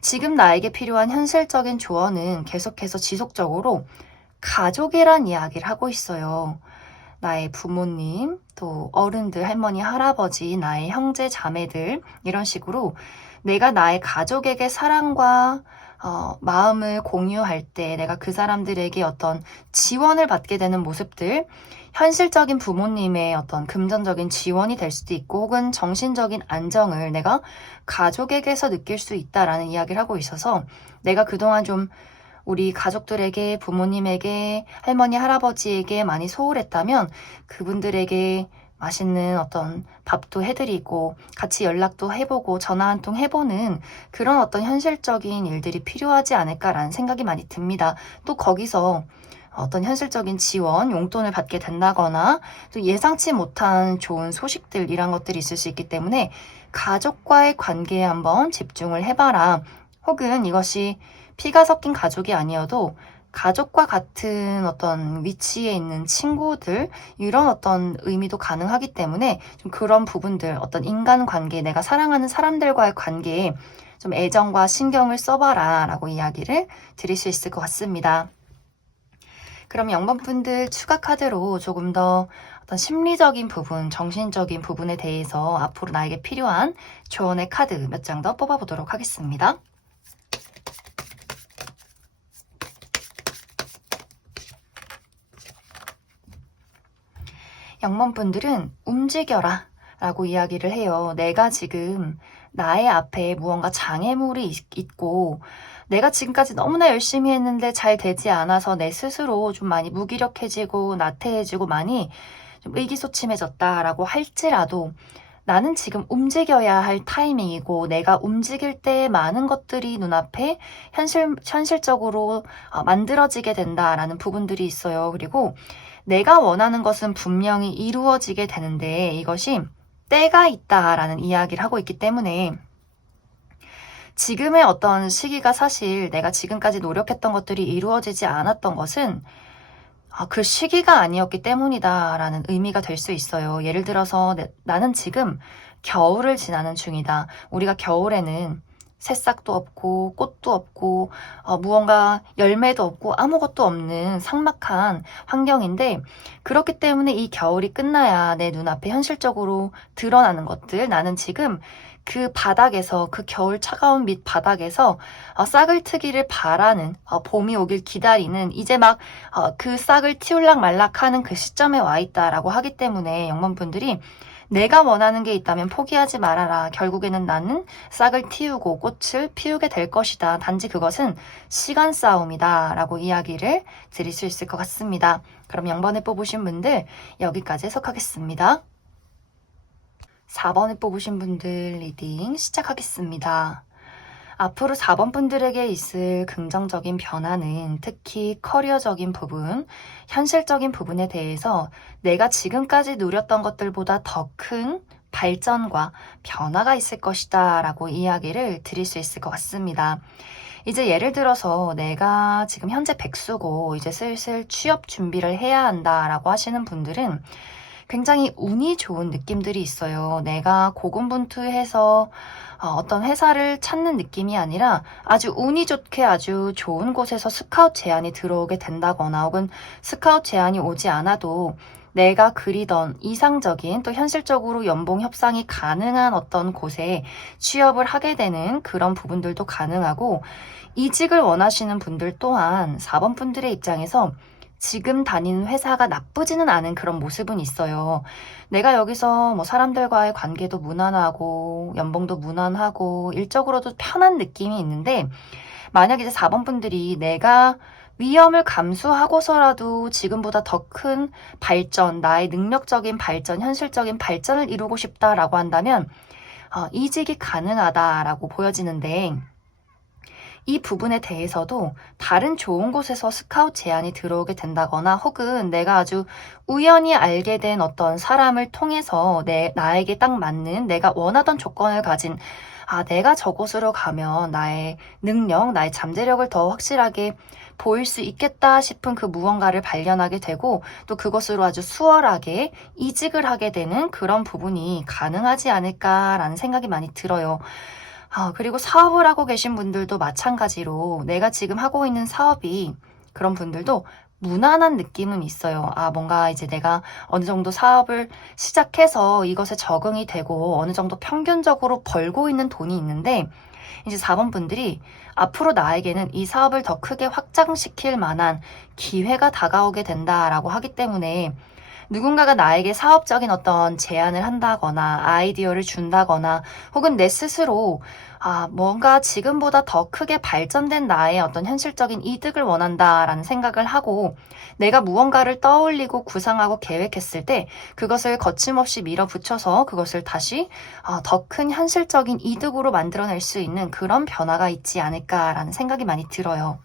지금 나에게 필요한 현실적인 조언은 계속해서 지속적으로 가족이란 이야기를 하고 있어요. 나의 부모님, 또 어른들, 할머니, 할아버지, 나의 형제, 자매들, 이런 식으로 내가 나의 가족에게 사랑과 마음을 공유할 때 내가 그 사람들에게 어떤 지원을 받게 되는 모습들, 현실적인 부모님의 어떤 금전적인 지원이 될 수도 있고, 혹은 정신적인 안정을 내가 가족에게서 느낄 수 있다라는 이야기를 하고 있어서, 내가 그동안 좀 우리 가족들에게, 부모님에게, 할머니, 할아버지에게 많이 소홀했다면 그분들에게 맛있는 어떤 밥도 해드리고 같이 연락도 해보고 전화 한 통 해보는 그런 어떤 현실적인 일들이 필요하지 않을까라는 생각이 많이 듭니다. 또 거기서 어떤 현실적인 지원, 용돈을 받게 된다거나 또 예상치 못한 좋은 소식들, 이런 것들이 있을 수 있기 때문에 가족과의 관계에 한번 집중을 해봐라. 혹은 이것이 피가 섞인 가족이 아니어도 가족과 같은 어떤 위치에 있는 친구들, 이런 어떤 의미도 가능하기 때문에 좀 그런 부분들, 어떤 인간관계, 내가 사랑하는 사람들과의 관계에 좀 애정과 신경을 써봐라 라고 이야기를 드릴 수 있을 것 같습니다. 그럼 영범분들 추가 카드로 조금 더 어떤 심리적인 부분, 정신적인 부분에 대해서 앞으로 나에게 필요한 조언의 카드 몇 장 더 뽑아보도록 하겠습니다. 영범분들은 움직여라 라고 이야기를 해요. 내가 지금 나의 앞에 무언가 장애물이 있고 내가 지금까지 너무나 열심히 했는데 잘 되지 않아서 내 스스로 좀 많이 무기력해지고 나태해지고 많이 좀 의기소침해졌다라고 할지라도, 나는 지금 움직여야 할 타이밍이고 내가 움직일 때 많은 것들이 눈앞에 현실적으로 만들어지게 된다라는 부분들이 있어요. 그리고 내가 원하는 것은 분명히 이루어지게 되는데 이것이 때가 있다라는 이야기를 하고 있기 때문에, 지금의 어떤 시기가 사실 내가 지금까지 노력했던 것들이 이루어지지 않았던 것은 그 시기가 아니었기 때문이다라는 의미가 될 수 있어요. 예를 들어서 나는 지금 겨울을 지나는 중이다. 우리가 겨울에는 새싹도 없고 꽃도 없고 무언가 열매도 없고 아무것도 없는 삭막한 환경인데, 그렇기 때문에 이 겨울이 끝나야 내 눈앞에 현실적으로 드러나는 것들, 나는 지금 그 바닥에서, 그 겨울 차가운 밑 바닥에서 싹을 트기를 바라는, 봄이 오길 기다리는, 이제 막 그 싹을 틔울락 말락하는 그 시점에 와 있다라고 하기 때문에 영범분들이 내가 원하는 게 있다면 포기하지 말아라. 결국에는 나는 싹을 틔우고 꽃을 피우게 될 것이다. 단지 그것은 시간 싸움이다 라고 이야기를 드릴 수 있을 것 같습니다. 그럼 0번을 뽑으신 분들 여기까지 해석하겠습니다. 4번을 뽑으신 분들 리딩 시작하겠습니다. 앞으로 4번 분들에게 있을 긍정적인 변화는 특히 커리어적인 부분, 현실적인 부분에 대해서 내가 지금까지 누렸던 것들보다 더 큰 발전과 변화가 있을 것이다 라고 이야기를 드릴 수 있을 것 같습니다. 이제 예를 들어서 내가 지금 현재 백수고 이제 슬슬 취업 준비를 해야 한다라고 하시는 분들은 굉장히 운이 좋은 느낌들이 있어요. 내가 고군분투해서 어떤 회사를 찾는 느낌이 아니라 아주 운이 좋게 아주 좋은 곳에서 스카웃 제안이 들어오게 된다거나 혹은 스카웃 제안이 오지 않아도 내가 그리던 이상적인 또 현실적으로 연봉 협상이 가능한 어떤 곳에 취업을 하게 되는 그런 부분들도 가능하고, 이직을 원하시는 분들 또한 4번 분들의 입장에서 지금 다니는 회사가 나쁘지는 않은 그런 모습은 있어요. 내가 여기서 뭐 사람들과의 관계도 무난하고 연봉도 무난하고 일적으로도 편한 느낌이 있는데, 만약 이제 4번 분들이 내가 위험을 감수하고서라도 지금보다 더 큰 발전, 나의 능력적인 발전, 현실적인 발전을 이루고 싶다라고 한다면 이직이 가능하다라고 보여지는데, 이 부분에 대해서도 다른 좋은 곳에서 스카웃 제안이 들어오게 된다거나 혹은 내가 아주 우연히 알게 된 어떤 사람을 통해서 나에게 딱 맞는 내가 원하던 조건을 가진, 내가 저곳으로 가면 나의 능력, 나의 잠재력을 더 확실하게 보일 수 있겠다 싶은 그 무언가를 발견하게 되고 또 그것으로 아주 수월하게 이직을 하게 되는 그런 부분이 가능하지 않을까라는 생각이 많이 들어요. 그리고 사업을 하고 계신 분들도 마찬가지로 내가 지금 하고 있는 사업이, 그런 분들도 무난한 느낌은 있어요. 뭔가 이제 내가 어느 정도 사업을 시작해서 이것에 적응이 되고 어느 정도 평균적으로 벌고 있는 돈이 있는데, 이제 4번 분들이 앞으로 나에게는 이 사업을 더 크게 확장시킬 만한 기회가 다가오게 된다라고 하기 때문에 누군가가 나에게 사업적인 어떤 제안을 한다거나 아이디어를 준다거나 혹은 내 스스로 뭔가 지금보다 더 크게 발전된 나의 어떤 현실적인 이득을 원한다라는 생각을 하고 내가 무언가를 떠올리고 구상하고 계획했을 때 그것을 거침없이 밀어붙여서 그것을 다시 더 큰 현실적인 이득으로 만들어낼 수 있는 그런 변화가 있지 않을까라는 생각이 많이 들어요.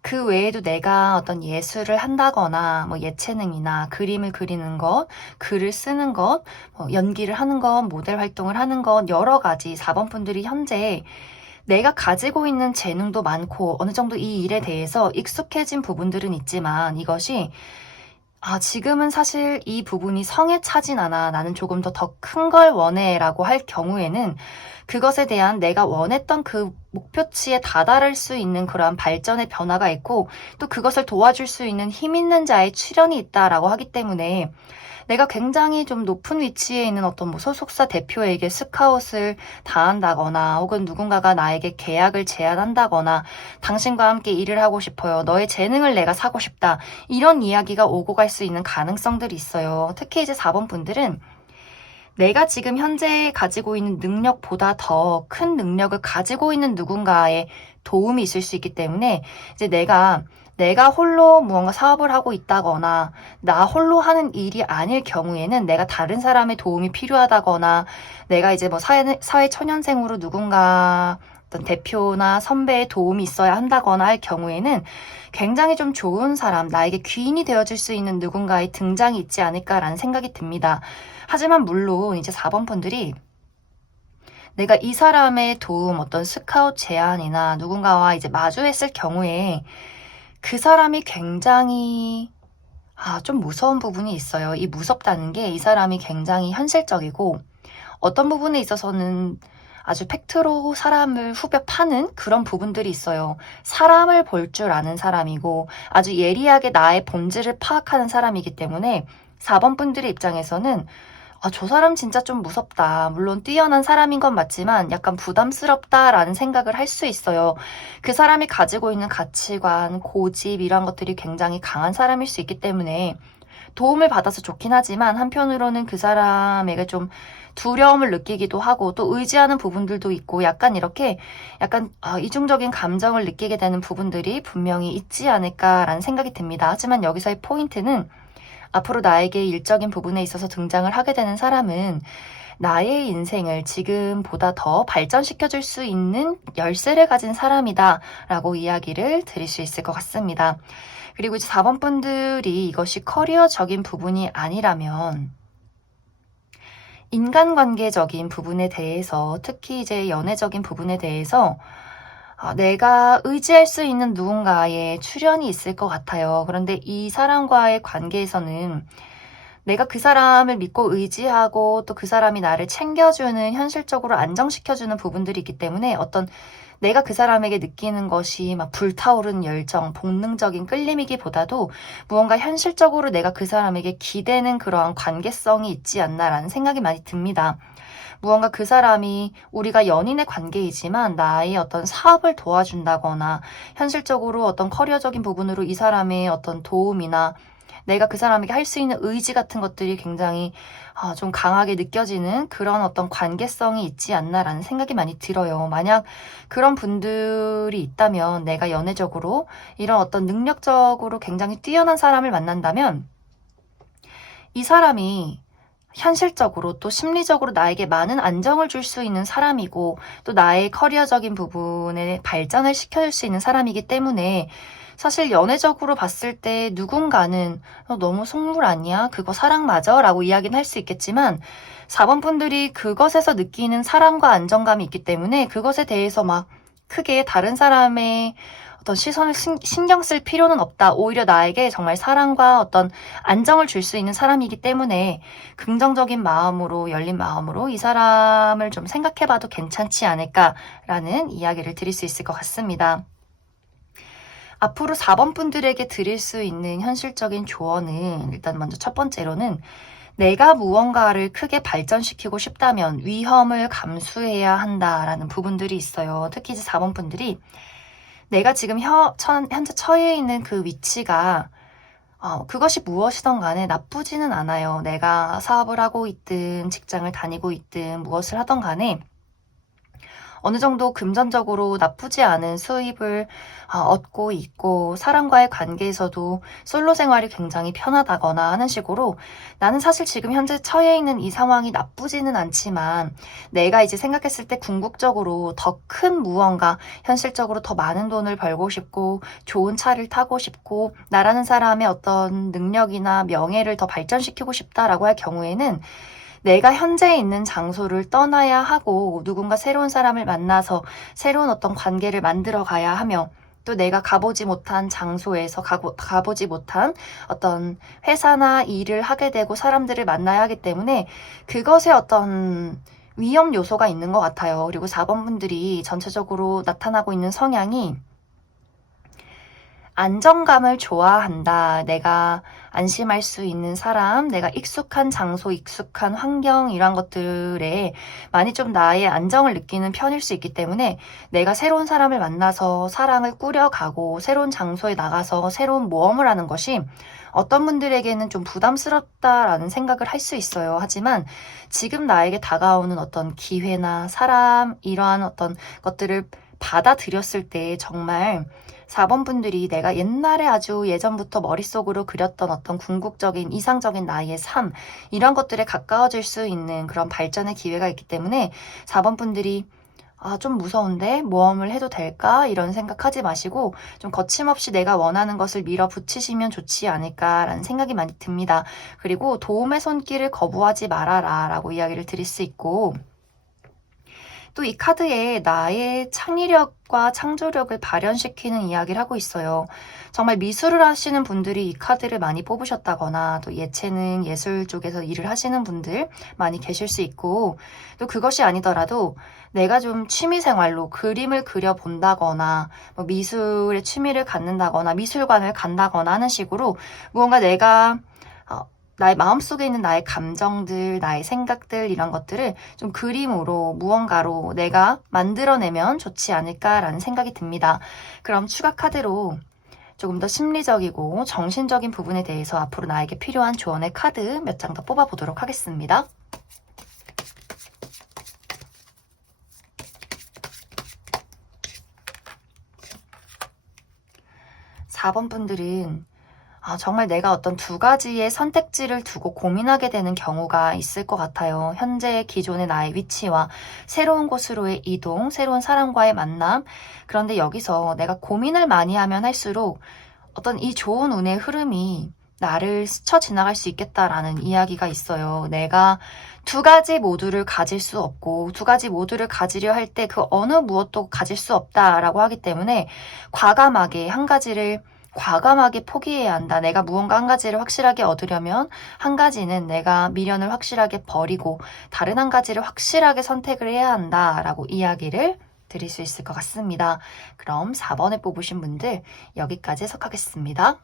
그 외에도 내가 어떤 예술을 한다거나 뭐 예체능이나 그림을 그리는 것, 글을 쓰는 것, 연기를 하는 것, 모델 활동을 하는 것, 여러 가지 4번 분들이 현재 내가 가지고 있는 재능도 많고 어느 정도 이 일에 대해서 익숙해진 부분들은 있지만, 이것이 지금은 사실 이 부분이 성에 차진 않아. 나는 조금 더 큰 걸 원해. 라고 할 경우에는 그것에 대한 내가 원했던 그 목표치에 다다를 수 있는 그러한 발전의 변화가 있고 또 그것을 도와줄 수 있는 힘 있는 자의 출현이 있다라고 하기 때문에, 내가 굉장히 좀 높은 위치에 있는 어떤 뭐 소속사 대표에게 스카웃을 당한다거나 혹은 누군가가 나에게 계약을 제안한다거나 당신과 함께 일을 하고 싶어요. 너의 재능을 내가 사고 싶다. 이런 이야기가 오고 갈 수 있는 가능성들이 있어요. 특히 이제 4번 분들은 내가 지금 현재 가지고 있는 능력보다 더 큰 능력을 가지고 있는 누군가의 도움이 있을 수 있기 때문에, 이제 내가 홀로 무언가 사업을 하고 있다거나 나 홀로 하는 일이 아닐 경우에는 내가 다른 사람의 도움이 필요하다거나 내가 이제 뭐 사회 초년생으로 누군가 어떤 대표나 선배의 도움이 있어야 한다거나 할 경우에는 굉장히 좀 좋은 사람, 나에게 귀인이 되어줄 수 있는 누군가의 등장이 있지 않을까라는 생각이 듭니다. 하지만 물론 이제 4번 분들이 내가 이 사람의 도움, 어떤 스카웃 제안이나 누군가와 이제 마주했을 경우에 그 사람이 굉장히 좀 무서운 부분이 있어요. 이 무섭다는 게 이 사람이 굉장히 현실적이고 어떤 부분에 있어서는 아주 팩트로 사람을 후벼 파는 그런 부분들이 있어요. 사람을 볼 줄 아는 사람이고 아주 예리하게 나의 본질을 파악하는 사람이기 때문에 4번 분들의 입장에서는 저 사람 진짜 좀 무섭다. 물론 뛰어난 사람인 건 맞지만 약간 부담스럽다라는 생각을 할 수 있어요. 그 사람이 가지고 있는 가치관, 고집 이런 것들이 굉장히 강한 사람일 수 있기 때문에 도움을 받아서 좋긴 하지만 한편으로는 그 사람에게 좀 두려움을 느끼기도 하고 또 의지하는 부분들도 있고 약간 이렇게 이중적인 감정을 느끼게 되는 부분들이 분명히 있지 않을까라는 생각이 듭니다. 하지만 여기서의 포인트는 앞으로 나에게 일적인 부분에 있어서 등장을 하게 되는 사람은 나의 인생을 지금보다 더 발전시켜줄 수 있는 열쇠를 가진 사람이다 라고 이야기를 드릴 수 있을 것 같습니다. 그리고 이제 4번 분들이 이것이 커리어적인 부분이 아니라면 인간관계적인 부분에 대해서, 특히 이제 연애적인 부분에 대해서 내가 의지할 수 있는 누군가의 출현이 있을 것 같아요. 그런데 이 사람과의 관계에서는 내가 그 사람을 믿고 의지하고 또 그 사람이 나를 챙겨주는, 현실적으로 안정시켜주는 부분들이 있기 때문에 어떤 내가 그 사람에게 느끼는 것이 막 불타오르는 열정, 본능적인 끌림이기보다도 무언가 현실적으로 내가 그 사람에게 기대는 그러한 관계성이 있지 않나라는 생각이 많이 듭니다. 무언가 그 사람이, 우리가 연인의 관계이지만 나의 어떤 사업을 도와준다거나 현실적으로 어떤 커리어적인 부분으로 이 사람의 어떤 도움이나 내가 그 사람에게 할 수 있는 의지 같은 것들이 굉장히 좀 강하게 느껴지는 그런 어떤 관계성이 있지 않나라는 생각이 많이 들어요. 만약 그런 분들이 있다면, 내가 연애적으로 이런 어떤 능력적으로 굉장히 뛰어난 사람을 만난다면 이 사람이 현실적으로 또 심리적으로 나에게 많은 안정을 줄 수 있는 사람이고, 또 나의 커리어적인 부분에 발전을 시켜줄 수 있는 사람이기 때문에, 사실 연애적으로 봤을 때 누군가는 너무 속물 아니야? 그거 사랑 맞아? 라고 이야기는 할 수 있겠지만, 4번 분들이 그것에서 느끼는 사랑과 안정감이 있기 때문에 그것에 대해서 막 크게 다른 사람의 어떤 시선을 신경 쓸 필요는 없다. 오히려 나에게 정말 사랑과 어떤 안정을 줄 수 있는 사람이기 때문에 긍정적인 마음으로, 열린 마음으로 이 사람을 좀 생각해봐도 괜찮지 않을까라는 이야기를 드릴 수 있을 것 같습니다. 앞으로 4번 분들에게 드릴 수 있는 현실적인 조언은, 일단 먼저 첫 번째로는 내가 무언가를 크게 발전시키고 싶다면 위험을 감수해야 한다라는 부분들이 있어요. 특히 이제 4번 분들이 내가 지금 현재 처해 있는 그 위치가 그것이 무엇이든 간에 나쁘지는 않아요. 내가 사업을 하고 있든 직장을 다니고 있든 무엇을 하던 간에 어느 정도 금전적으로 나쁘지 않은 수입을 얻고 있고, 사람과의 관계에서도 솔로 생활이 굉장히 편하다거나 하는 식으로, 나는 사실 지금 현재 처해 있는 이 상황이 나쁘지는 않지만 내가 이제 생각했을 때 궁극적으로 더 큰 무언가, 현실적으로 더 많은 돈을 벌고 싶고 좋은 차를 타고 싶고 나라는 사람의 어떤 능력이나 명예를 더 발전시키고 싶다라고 할 경우에는 내가 현재 있는 장소를 떠나야 하고, 누군가 새로운 사람을 만나서 새로운 어떤 관계를 만들어 가야 하며, 또 내가 가보지 못한 장소에서 가보지 못한 어떤 회사나 일을 하게 되고 사람들을 만나야 하기 때문에 그것에 어떤 위험 요소가 있는 것 같아요. 그리고 4번 분들이 전체적으로 나타나고 있는 성향이 안정감을 좋아한다. 내가 안심할 수 있는 사람, 내가 익숙한 장소, 익숙한 환경, 이런 것들에 많이 좀 나의 안정을 느끼는 편일 수 있기 때문에 내가 새로운 사람을 만나서 사랑을 꾸려가고 새로운 장소에 나가서 새로운 모험을 하는 것이 어떤 분들에게는 좀 부담스럽다라는 생각을 할 수 있어요. 하지만 지금 나에게 다가오는 어떤 기회나 사람, 이러한 어떤 것들을 받아들였을 때 정말 4번 분들이 내가 옛날에 아주 예전부터 머릿속으로 그렸던 어떤 궁극적인 이상적인 나의 삶, 이런 것들에 가까워질 수 있는 그런 발전의 기회가 있기 때문에 4번 분들이 좀 무서운데 모험을 해도 될까? 이런 생각하지 마시고 좀 거침없이 내가 원하는 것을 밀어붙이시면 좋지 않을까라는 생각이 많이 듭니다. 그리고 도움의 손길을 거부하지 말아라 라고 이야기를 드릴 수 있고, 또 이 카드에 나의 창의력과 창조력을 발현시키는 이야기를 하고 있어요. 정말 미술을 하시는 분들이 이 카드를 많이 뽑으셨다거나, 또 예체능, 예술 쪽에서 일을 하시는 분들 많이 계실 수 있고, 또 그것이 아니더라도 내가 좀 취미생활로 그림을 그려본다거나, 뭐 미술의 취미를 갖는다거나, 미술관을 간다거나 하는 식으로 무언가 내가 나의 마음속에 있는 나의 감정들, 나의 생각들, 이런 것들을 좀 그림으로, 무언가로 내가 만들어내면 좋지 않을까라는 생각이 듭니다. 그럼 추가 카드로 조금 더 심리적이고 정신적인 부분에 대해서 앞으로 나에게 필요한 조언의 카드 몇 장 더 뽑아보도록 하겠습니다. 4번 분들은 정말 내가 어떤 두 가지의 선택지를 두고 고민하게 되는 경우가 있을 것 같아요. 현재 기존의 나의 위치와 새로운 곳으로의 이동, 새로운 사람과의 만남. 그런데 여기서 내가 고민을 많이 하면 할수록 어떤 이 좋은 운의 흐름이 나를 스쳐 지나갈 수 있겠다라는 이야기가 있어요. 내가 두 가지 모두를 가질 수 없고 두 가지 모두를 가지려 할 때 그 어느 무엇도 가질 수 없다라고 하기 때문에 과감하게 한 가지를 과감하게 포기해야 한다. 내가 무언가 한 가지를 확실하게 얻으려면 한 가지는 내가 미련을 확실하게 버리고 다른 한 가지를 확실하게 선택을 해야 한다라고 이야기를 드릴 수 있을 것 같습니다. 그럼 4번에 뽑으신 분들 여기까지 해석하겠습니다.